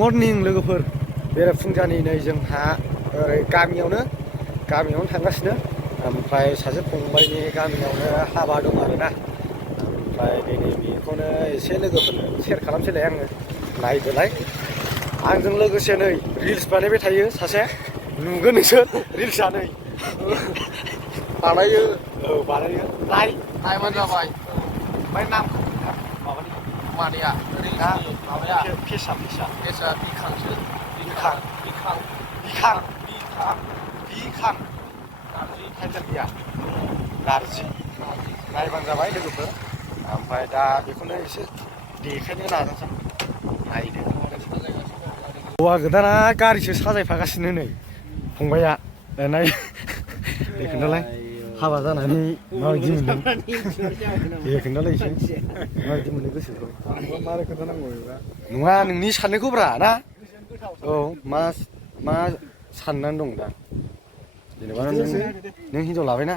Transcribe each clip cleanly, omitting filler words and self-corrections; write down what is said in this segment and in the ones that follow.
morning लोगोफोर बेरेफुंजानि नै जोंहा ओरै गामियावनो थांगासिनो ओमफ्राय सासे फंबायनि गामियावनो हाबा दं आरोना ओमफ्राय दिनै बेखौनो एसे लोगोफोरनो शेयार खालामसैलाय आङो नायदोलाय आंजों लोगोसे नै रिल्स बानायबाय थायो सासे नुगोन नोंसोर रिल्सआ नै बानायो नायबानो जाबाय ओमफ्य नामखौ माबानि मानिया दा माबाया फेसा बिखांसो बिखां टाइटेल गैया नारजि नायबानो जाबाय लोगोफोर ओमफ्राय दा बेखौनो एसे देखायनो नाजानोसै नायदो हौवा गोदाना गारिसो साजायफागासिनो नै फंबाया नाय बेखौनोलाय हाबा जानानै माबायदि मोनदों बेखौनोलाय एसे माबायदि मोनो गोसोखौ मारै खोन्थानांगौ नङा नोंनि साननायखौ ब्रा ना औ मा साननानै दं दा जेनेबा नों हिनजाव लाबायना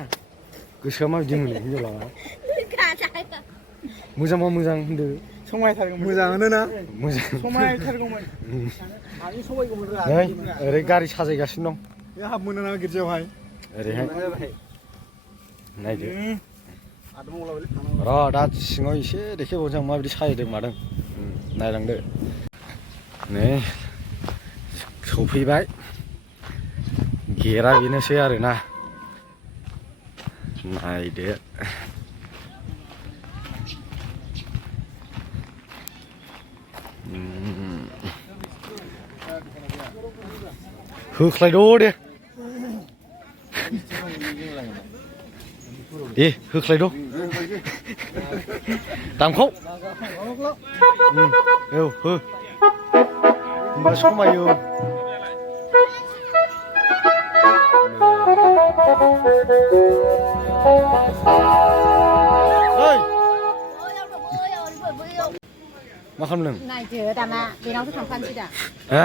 गोसोआ माबायदि मोनो हिनजाव लाबा मोजांबा मोजां होनदो समायथारगौमोन मोजाङानो ना मोजां समायथारगौमोन नै ओरै गारि साजायगासिनो दं हाबमोना ना गिर्जायावहाय ओरैहाय नायदो र' दा सिङाव एसे देखायबावनोसै आं माबायदि साजायदों मादों नायलांदो नै सफैबाय गेटआ बेनोसै आरोना नायदो होख्लायद' दे होख्लायद' दामखौ औ हो होमबा समायो मा खालामदों नायदो दाना बेनावसो थांफानोसै दा हा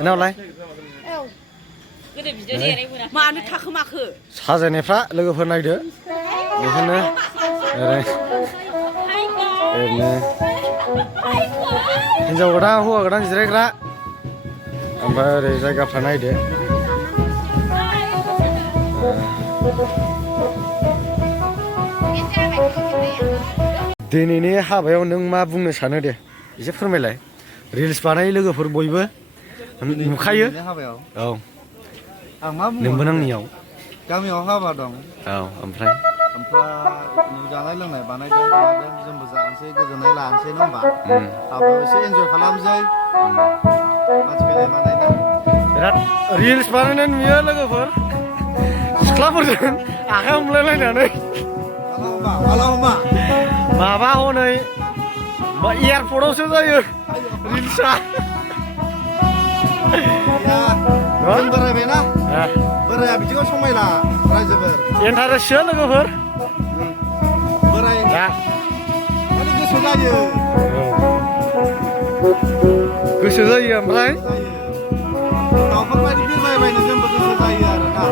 एनावलाय मानो थाखोमाखो साजायनायफ्रा लोगोफोर नायदो बेखौनो ओरैनो हिनजाव गोदान हौवा गोदान जिरायग्रा ओमफ्राय ओरै जायगाफ्रा नायदो दिनैनि हाबायाव नों मा बुंनो सानो दे एसे फोरमायलाय रिल्स बानायो लोगोफोर बयबो नुखायो औ नोंबो आंनियाव गामियाव हाबा दं औ ओमफ्राय जानाय लोंनाय बानायदों जोंबो जानोसै गोजोननाय लानोसै नङा होमबा हाबायाव एसे एन्जय खालामसै मानसि फैनाय बानायना बिराद रिल्स बानायनाय नुयो लोगोफोर सिख्लाफोरजों आखाइ हमलायलायनानै माबा हनै एयारपर्टआवसो जायो रिल्सआ बोरायबायना बोराया बिदिखौ समायला रायजोफोर इन्टारेस्टसो लोगोफोर बोराय माने गोसो जायो ओमफ्राय दाउफोर बायदि बिरबायबायनो जोंबो गोसो जायो आरोना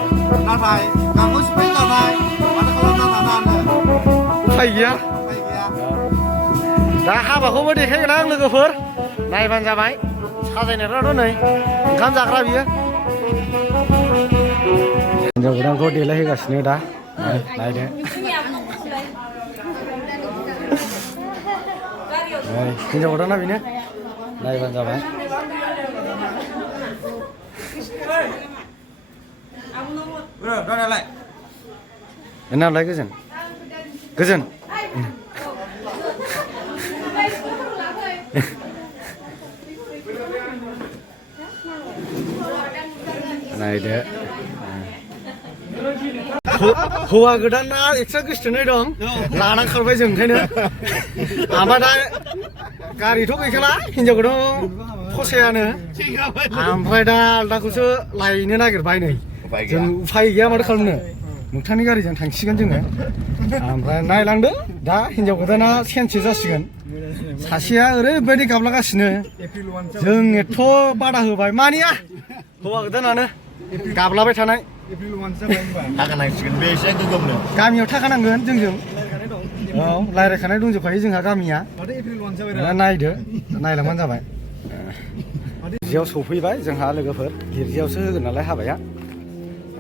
नाथाय गांखौ सिफाय जानाय माथो खालामना लानो उफाय गैया दा हाबाखौबो देखायगोन आं लोगोफोर नायबानो जाबाय साजायनायफ्राथ' नै ओंखाम जाग्रा बियो हिनजाव गोदानखौ देलायहोगासिनो दा नायदो हिनजाव गोदाना बेनो नायबानो जाबाय एनालाय गोजोन नायदो हौवा गोदाना एक्सट्रा गोसथोनाय दं लाना खारबाय जों ओंखायनो ओमफ्राय दा गारिथ' गैखाला हिनजाव गोदान फसायानो ओमफ्राय दा आलदाखौसो लायनो नागिरबाय नै जों उफाय गैया माथो खालामनो नोंथांनि गारिजों थांसिगोन जोङो ओमफ्राय नायलांदो दा हिनजाव गोदाना सेन्ससो जासिगोन सासेया ओरैबायदि गाबलागासिनो जों एथ' बादा होबाय मानिया हौवा गोदानानो गाबलाबाय थानाय गामियाव थाखानांगोन जोंजों औ रायज्लायखानाय दंजोबखायो जोंहा गामिया नायदो नायलांबानो जाबाय गिर्जायाव सफैबाय जोंहा लोगोफोर गिर्जायावसो होगोन नालाय हाबाया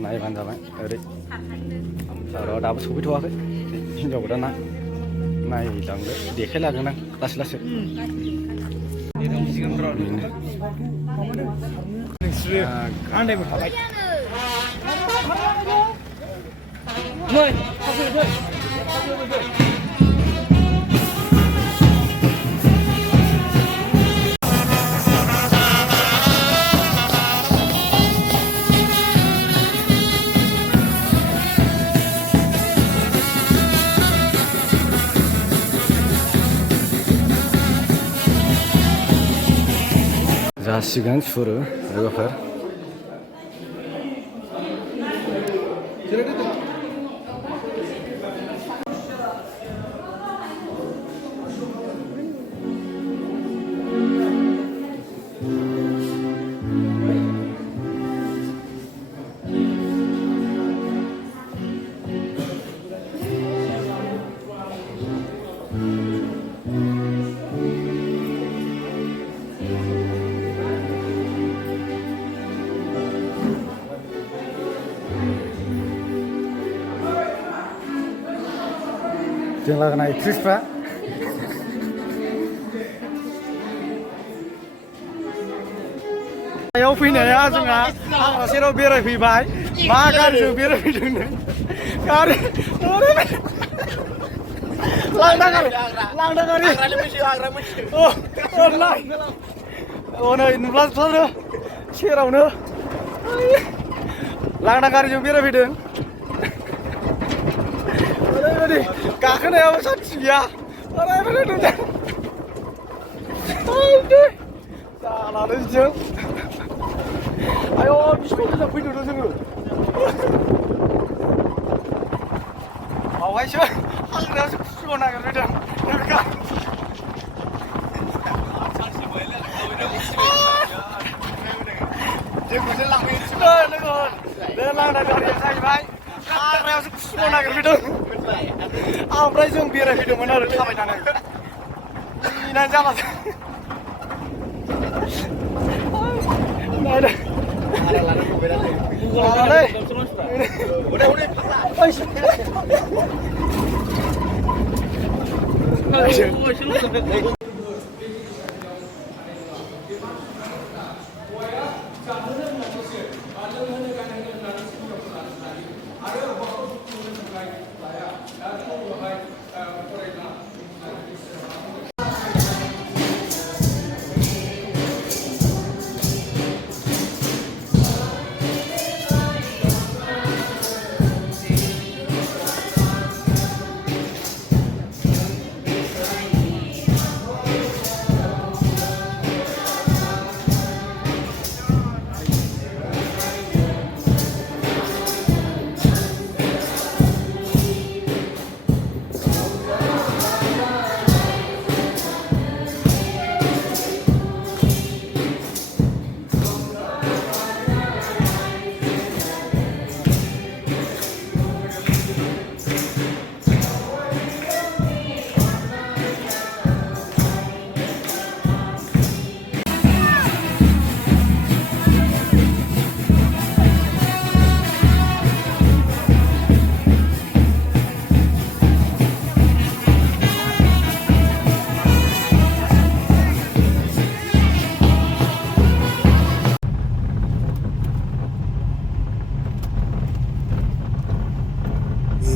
नायबानो जाबाय ओरै र' दाबो सफैथ'वाखै हिनजाव गोदाना नायलांदो देखायलांगोन आं लासै लासै आन्दायबो थाबाय जासिगोन सुरु लोगोफोर जों लागोना एक्ट्रिसफ्रा याव फैनाया जोंहा हाग्रा सेराव बेरायफैबाय मा गारिजों बेरायफैदों गारि लांदां गारि नै नुब्लाजोबथारो सेरावनो लांदां गारिजों बेरायफैदों ओरैबायदि गाखोनायाबो सान्थि गैया ओरैबायदि नुदों जालालै जों आयौ बिसिबां गोजान फैदों जोङो बावहायसो हाग्रायावसो खुसिबाव नागिरफैदों जोंखौसो लांफैयो लोगो बे लांदां गारिया जाहैबाय हाग्रायावसो खुसिबाव नागिरफैदों ओमफ्राय जों बेरायफैदोंमोन आरो थाबायनानै गिनानै जालासो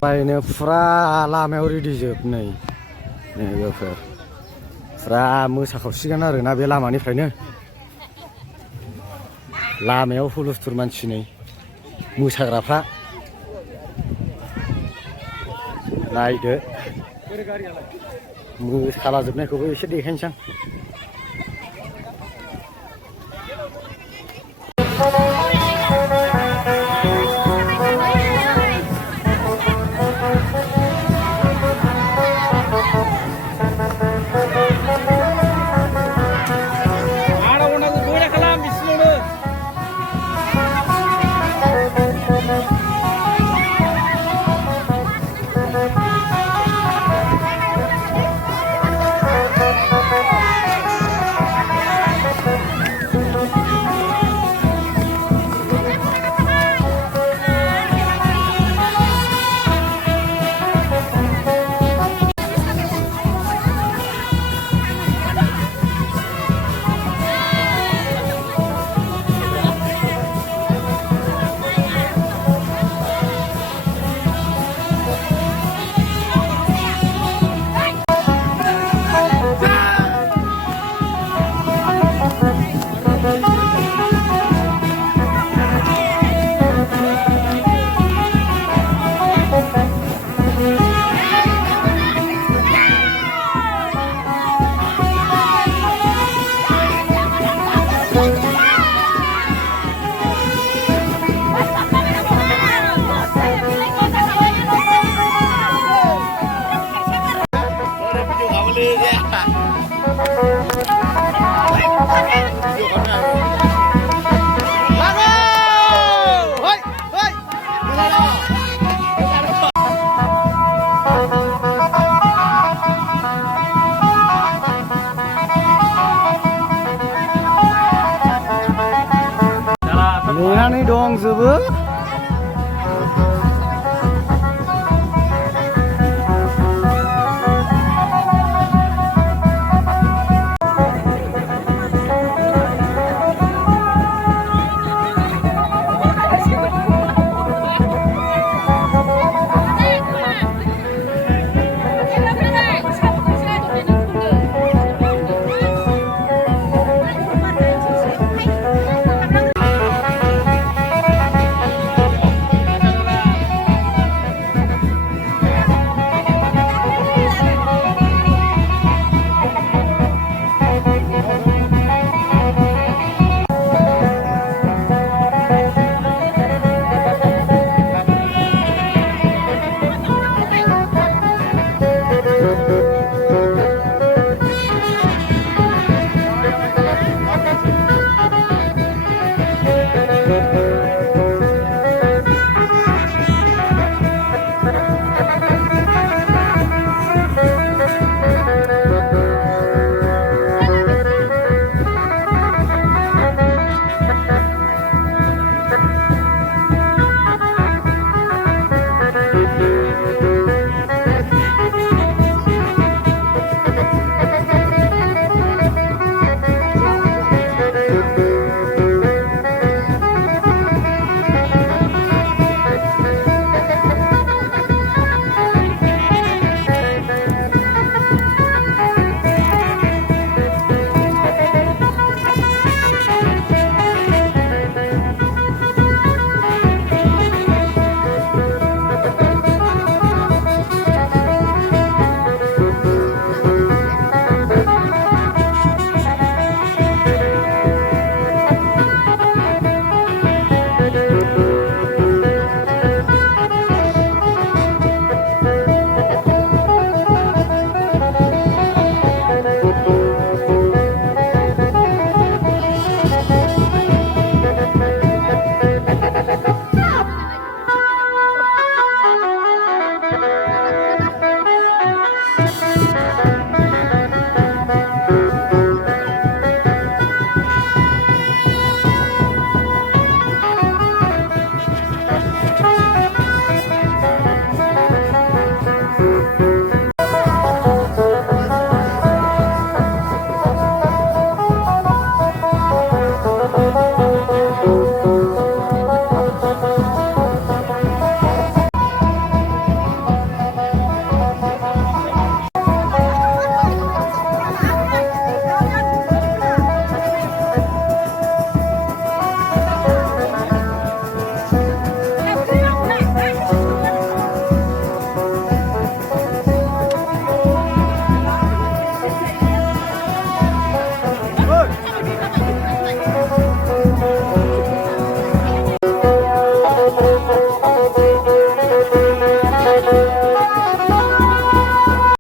बायनो फुरा लामायाव रेडि जोब नै लोगोफोर फुरा मोसाखावसिगोन आरोना बे लामानिफ्रायनो लामायाव हुलुस्थुर मानसि नै मोसाग्राफ्रा नायदो मोसालाजोबनायखौबो एसे देखायनोसै होजोबो